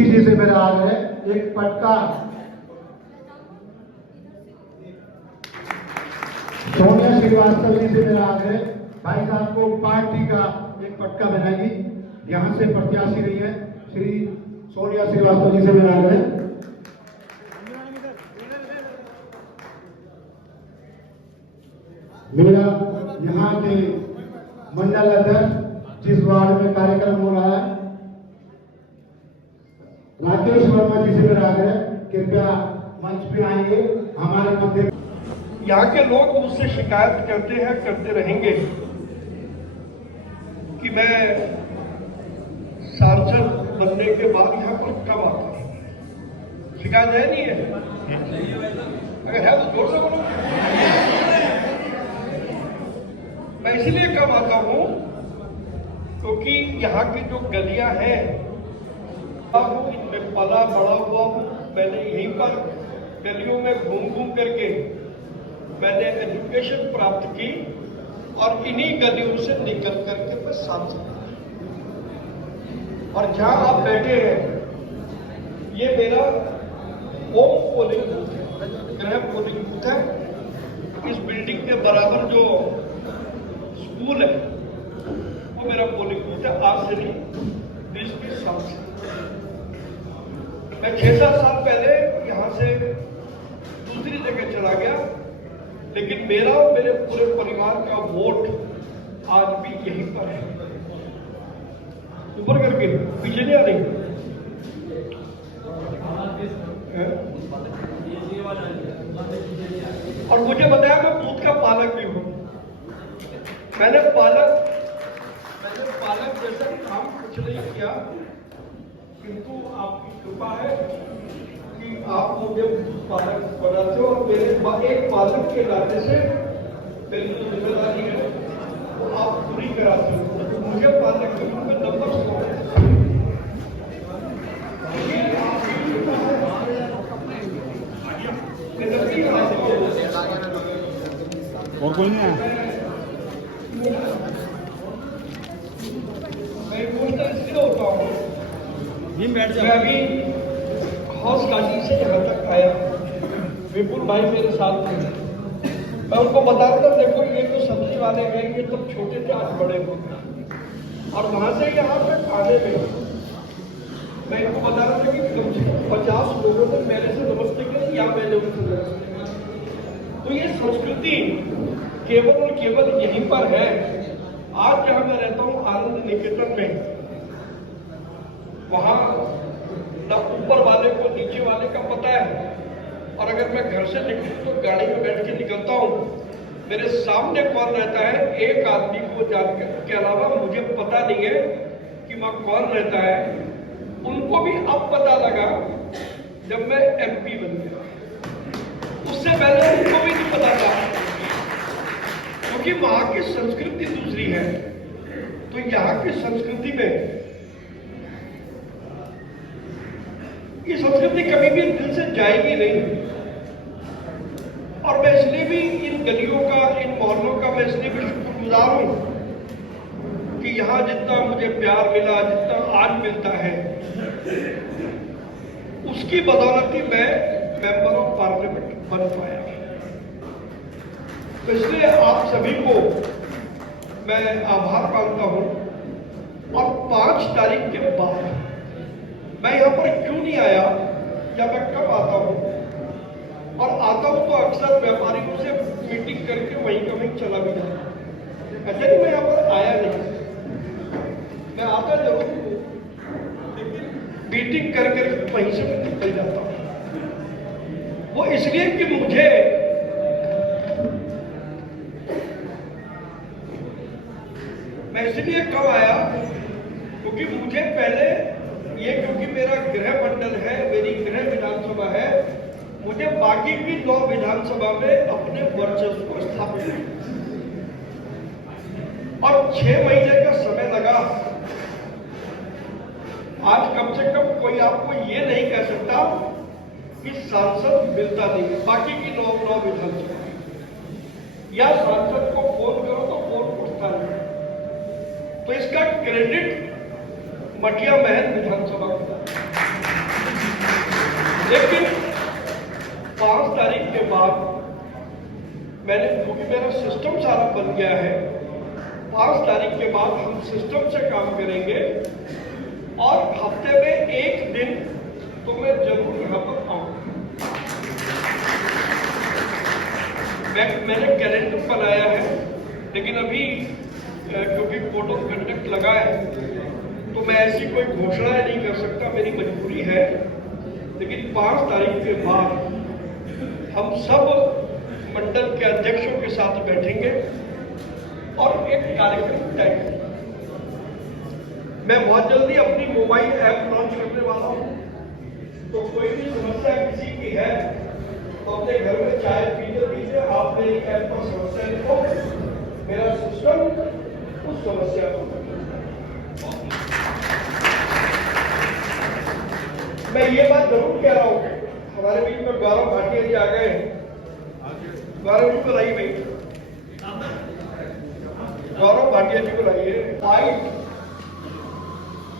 दीप्ति जी से मेरा आग्रह, एक पटका। सोनिया श्रीवास्तव जी से मेरा आग्रह, भाई साहब को पार्टी का एक पटका बनाएगी। यहाँ से प्रत्याशी रही है श्री सोनिया श्रीवास्तव जी से मेरा आग्रह। मेरा यहाँ के मंडल अध्यक्ष जिस वार्ड में कार्यक्रम हो रहा है, राकेश वर्मा जी से मेरा आग्रह, कृपया मंच पे आएंगे हमारे मध्य। यहाँ के लोग मुझसे शिकायत करते हैं, करते रहेंगे कि मैं सांसद बनने के बाद यहाँ पर कब आता हूँ। शिकायत है नहीं है? अगर है तो जोर से बोलो। मैं इसलिए कब आता हूँ क्योंकि यहाँ की जो गलियां हैं इनमें पला बड़ा हुआ हूँ। मैंने यहीं पर गलियों में घूम घूम करके मैंने एजुकेशन प्राप्त की और इन्हीं गलियों से निकल करके मैं सांसद। और जहां आप बैठे हैं ये मेरा होम पोलिंग बूथ है, गृह पोलिंग बूथ है। इस बिल्डिंग के बराबर जो स्कूल है वो मेरा पोलिंग बूथ है। आज से नहीं, 20-20 साल से। मैं 6-7 साल पहले यहां से दूसरी जगह चला गया, लेकिन मेरा और मेरे पूरे परिवार का वोट आज भी यहीं पर है। ऊपर करके पीछे नहीं आ रही। और मुझे बताया मैं बूथ का पालक भी हूं। मैंने पालक जैसा काम कुछ नहीं किया, किंतु आपकी कृपा है कि आप मुझे पालक बनाते हो और मेरे एक पालक के नाते से मेरी जो जिम्मेदारी है वो आप पूरी कराते हो। तो मुझे पालक के रूप में नंबर और कोई नहीं है। मैं इमोशनल इसलिए होता हूँ, मैं अभी हाउस काशी से यहाँ तक आया, विपुल भाई मेरे साथ थे। मैं उनको बता रहा था, देखो ये तो सब्जी वाले हैं, ये तो छोटे थे आज बड़े हो गए। और वहां से यहाँ तक आने में मैं इनको बता रहा था कि कम से कम 50 लोगों ने मेरे से नमस्ते किया या मैंने उनसे नमस्ते किया। तो ये संस्कृति केवल और केवल यहीं पर है। आज जहां मैं रहता हूँ आनंद निकेतन में, वहां न ऊपर वाले को नीचे वाले का पता है। और अगर मैं घर से निकलूं तो गाड़ी में बैठ के निकलता हूं, मेरे सामने कौन रहता है एक आदमी को जानने के अलावा मुझे पता नहीं है कि वहां कौन रहता है। उनको भी अब पता लगा जब मैं एमपी बन गया। उससे पहले उनको भी नहीं पता था, क्योंकि वहां की संस्कृति दूसरी है। तो यहाँ की संस्कृति में ये संस्कृति कभी भी दिल से जाएगी नहीं। और मैं इसलिए भी इन गलियों का, इन मोहल्लों का मैं इसलिए भी शुक्रगुजार हूं कि यहाँ जितना मुझे प्यार मिला, जितना आज मिलता है, उसकी बदौलत मैं मेंबर ऑफ पार्लियामेंट बन पाया। तो इसलिए आप सभी को मैं आभार मानता हूं। और 5 तारीख के बाद मैं यहाँ पर क्यों नहीं आया या मैं कब आता हूँ, और आता हूँ तो अक्सर व्यापारियों से मीटिंग करके वहीं का वहीं चला भी जाता हूँ। ऐसा नहीं मैं यहाँ पर आया नहीं, मैं आता जरूर हूँ, लेकिन मीटिंग कर कर वहीं से मैं निकल जाता हूँ। वो इसलिए कि मैं इसलिए कब आया क्योंकि मुझे पहले ये, क्योंकि मेरा गृह मंडल है, मेरी गृह विधानसभा है, मुझे बाकी की 9 विधानसभा में अपने वर्चस्व को स्थापित करना। और 6 महीने का समय लगा। आज कम से कम कोई आपको ये नहीं कह सकता कि सांसद मिलता नहीं। बाकी की 9 विधानसभा या सांसद को फोन करो तो फोन उठता नहीं। तो इसका क्रेडिट मटिया महल विधानसभा को। लेकिन 5 तारीख के बाद मैंने, क्योंकि मेरा सिस्टम सारा बन गया है, 5 तारीख के बाद हम सिस्टम से काम करेंगे और हफ्ते में एक दिन तो मैं जरूर यहाँ पर आऊंगा। मैंने कैलेंडर बनाया है, लेकिन अभी क्योंकि कोड ऑफ कंडक्ट लगा है तो मैं ऐसी कोई घोषणा नहीं कर सकता, मेरी मजबूरी है। लेकिन 5 तारीख के बाद हम सब मंडल के अध्यक्षों के साथ बैठेंगे और एक कार्यक्रम तय करेंगे। मैं बहुत जल्दी अपनी मोबाइल ऐप लॉन्च करने वाला हूं, तो कोई भी समस्या किसी की है तो अपने घर में चाय पीते पीते आप मेरी ऐप पर समस्या लिखो, मेरा सिस्टम उस समस्या को। मैं ये बात जरूर कह रहा हूं, हमारे बीच में गौरव भाटिया जी आ गए हैं। गौरव जी को लाइए भाई, गौरव भाटिया जी को लाइए। फाइट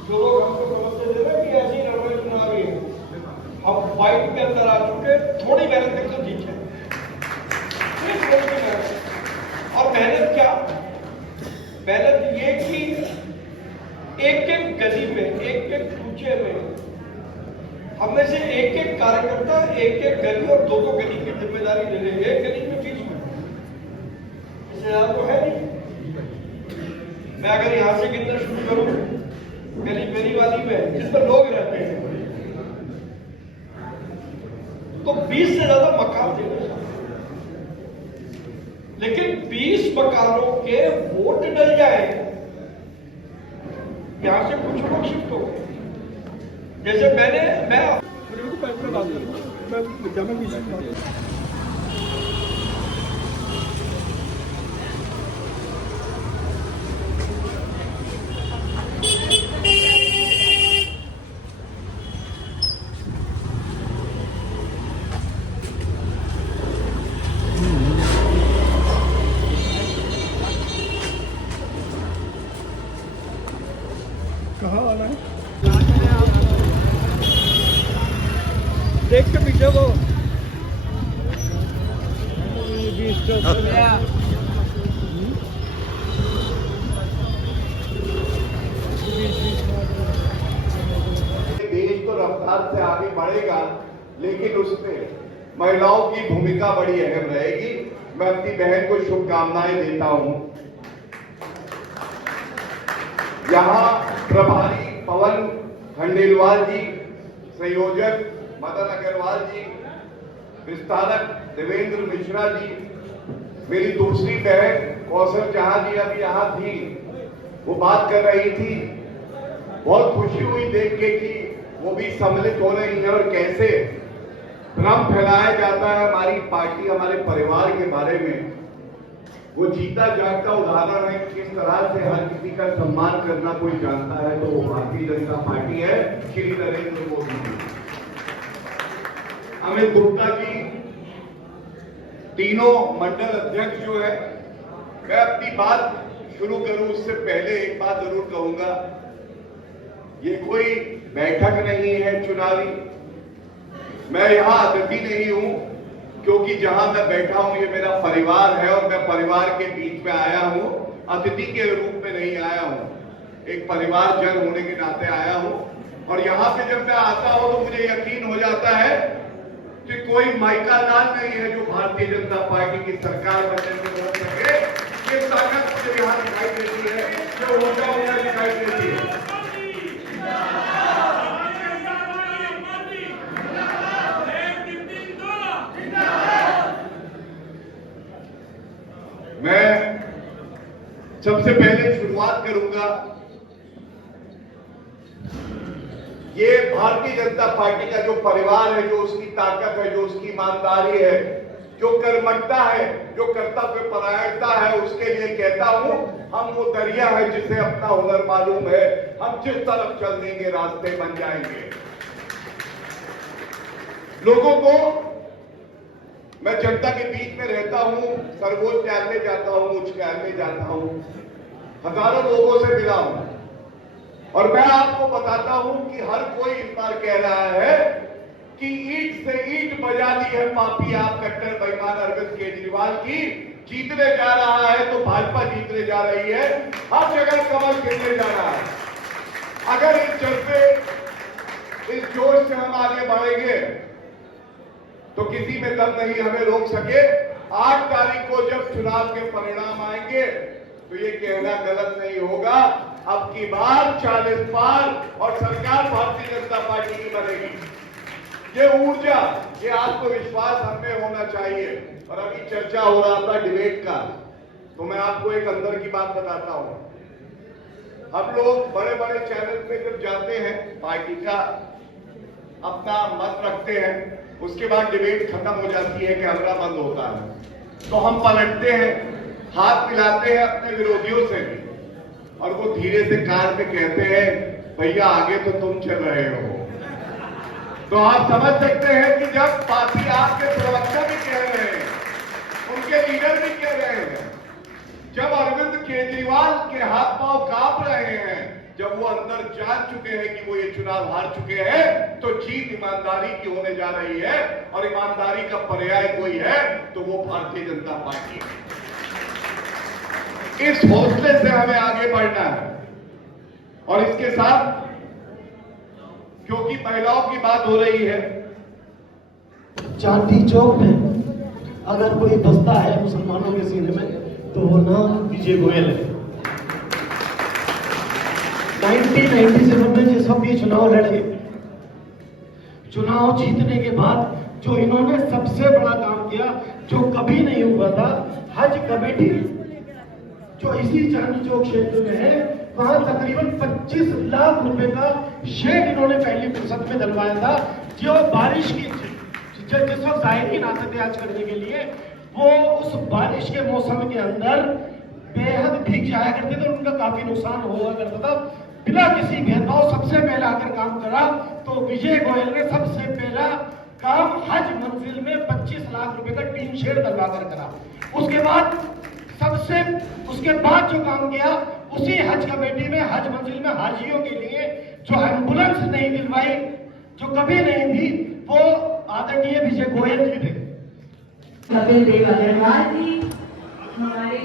जो लोग हमको समझते थे ना कि ऐसी लड़ाई चुनावी है, हम फाइट के अंदर आ चुके, थोड़ी मेहनत करके जीत जाए। और मेहनत क्या? मेहनत ये कि एक एक गली में, एक एक कूचे में हम में से एक एक कार्यकर्ता एक एक गली और दो गली की जिम्मेदारी ले लेंगे। एक गली में 20 मिनट, इससे ज्यादा तो है नहीं। मैं अगर यहां से गिनना शुरू करूं, गली मेरी वाली में जिसमें लोग रहते हैं, तो 20 से ज्यादा मकान देने, लेकिन 20 मकानों के वोट डल जाए, यहां से कुछ लोग शिफ्ट हो गए। जैसे मैं बात कहाँ वाला है? देख के पीछे वो देश तो रफ्तार से आगे बढ़ेगा, लेकिन उसमें महिलाओं की भूमिका बड़ी अहम रहेगी। मैं अपनी बहन को शुभकामनाएं देता हूं। यहां प्रभारी पवन खंडेलवाल जी, संयोजक मदन अग्रवाल जी, विस्तारक देवेंद्र मिश्रा जी, मेरी दूसरी बहन कौशल जहां जी अभी यहां थी, वो बात कर रही थी। बहुत खुशी हुई देख के कि वो भी सम्मिलित हो रही है और कैसे भ्रम फैलाया जाता है हमारी पार्टी, हमारे परिवार के बारे में। वो जीता जागता उदाहरण है किस तरह से हर किसी का सम्मान करना कोई जानता है, तो वो भारतीय जनता पार्टी है, श्री नरेंद्र मोदी जी, अमित गुप्ता जी, तीनों मंडल अध्यक्ष जो है। मैं अपनी बात शुरू करूं उससे पहले एक बात जरूर कहूंगा, ये कोई बैठक नहीं है चुनावी। मैं यहां अतिथि नहीं हूं, क्योंकि जहां मैं बैठा हूं ये मेरा परिवार है और मैं परिवार के बीच में आया हूं, अतिथि के रूप में नहीं आया हूं, एक परिवार जन होने के नाते आया हूं। और यहां पे जब मैं आता हूं तो मुझे यकीन हो जाता है कि कोई माइका लाल नहीं है जो भारतीय जनता पार्टी की सरकार बनने में रोक सके। ये ताकत मुझे यहां दिखाई देती है, जो ऊर्जा मुझे दिखाई देती है। मैं सबसे पहले शुरुआत करूंगा, ये भारतीय जनता पार्टी का जो परिवार है, जो उसकी ताकत है, जो उसकी ईमानदारी है, जो कर्मठता है, जो कर्तव्य परायणता है, उसके लिए कहता हूं हम वो दरिया है जिसे अपना हुनर मालूम है। हम जिस तरफ चल देंगे रास्ते बन जाएंगे। लोगों को, मैं जनता के बीच में रहता हूं, सर्वोच्च न्यायालय जाता हूं, उच्च न्यायालय जाता हूं, हजारों लोगों से मिला हूं और मैं आपको बताता हूं कि हर कोई इस बार कह रहा है कि ईंट से ईंट बजा दी है पापी आप कट्टर बेईमान अरविंद केजरीवाल की। जीतने जा रहा है तो भाजपा जीतने जा रही है, हर जगह कमल खिलने जा रहा है। अगर इस जज्बे, इस जोश से हम आगे बढ़ेंगे तो किसी में दम नहीं हमें रोक सके। 8 तारीख को जब चुनाव के परिणाम आएंगे तो ये कहना गलत नहीं होगा, अब की बार 40 पार और सरकार भारतीय जनता पार्टी की बनेगी। ये ऊर्जा, ये आत्मविश्वास हमें होना चाहिए। और अभी चर्चा हो रहा था डिबेट का, तो मैं आपको एक अंदर की बात बताता हूं। हम लोग बड़े बड़े चैनल पे जब जाते हैं, पार्टी का अपना मत रखते हैं, उसके बाद डिबेट खत्म हो जाती है, कैमरा बंद होता है, तो हम पलटते हैं, हाथ मिलाते हैं अपने विरोधियों से भी, और वो धीरे से कान में कहते हैं, भैया आगे तो तुम चल रहे हो। तो आप समझ सकते हैं कि जब पार्टी आपके प्रवक्ता भी कह रहे हैं, उनके लीडर भी कह रहे हैं, जब अरविंद केजरीवाल के हाथ पांव कांप रहे हैं, जब वो अंदर जान चुके हैं कि वो ये चुनाव हार चुके हैं, तो जीत ईमानदारी की होने जा रही है। और ईमानदारी का पर्याय कोई है तो वो भारतीय जनता पार्टी है। इस हौसले से हमें आगे बढ़ना है। और इसके साथ, क्योंकि महिलाओं की बात हो रही है, चांदी चौक में अगर कोई बसता है मुसलमानों के सीने में तो वो नाम विजय गोयल है। 1997 में जिस वक्त ये चुनाव लड़े, चुनाव जीतने के बाद जो इन्होंने सबसे बड़ा काम किया, जो कभी नहीं हुआ था, हज कमेटी जो इसी चांदी चौक क्षेत्र में है, वहां तकरीबन 25 लाख रुपए का शेड इन्होंने पहली फुर्सत में डलवाया था। जो बारिश की जिस वक्त जायरीन आते थे आज करने के लिए, वो उस बारिश के मौसम के अंदर बेहद भीग जाया करते थे, उनका काफी नुकसान हुआ करता था। बिना किसी भेदभाव सबसे पहले आकर काम करा तो विजय गोयल ने सबसे पहला काम हज मंजिल में 25 लाख रुपए का टीन शेड डलवा कर करा। उसके बाद जो काम किया, उसी हज कमेटी में हज मंजिल में हाजियों के लिए जो एम्बुलेंस नहीं दिलवाई, जो कभी नहीं थी, वो आदरणीय विजय गोयल जी थे। कपिल देव अग्रवाल जी, हमारे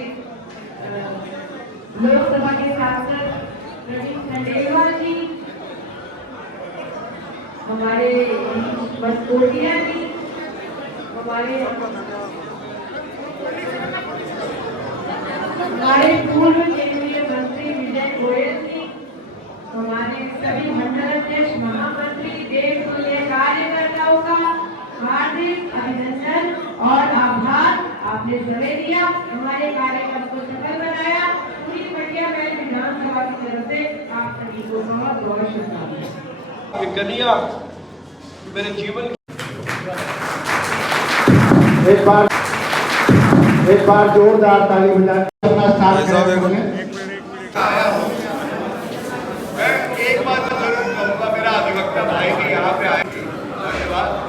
लोकसभा के सांसद प्रवीण खंडेलवाल जी, हमारे बसकोटिया जी, हमारे पूर्व केंद्रीय मंत्री विजय गोयल जी, हमारे सभी मंडल अध्यक्ष, महामंत्री, देश के कार्यकर्ताओं का हार्दिक अभिनंदन और आभार। आपने समय दिया, हमारे कार्यक्रम को सफल बनाया। पूरी पटिया पहले विधानसभा की तरफ से आप सभी को बहुत बहुत शुभकामनाएं। गलियां मेरे जीवन एक बार जोरदार ताली बजा के अपना स्टार्ट करें। मैं एक बात जरूर कहूंगा, मेरा अधिवक्ता भाई भी यहाँ पे आए, धन्यवाद।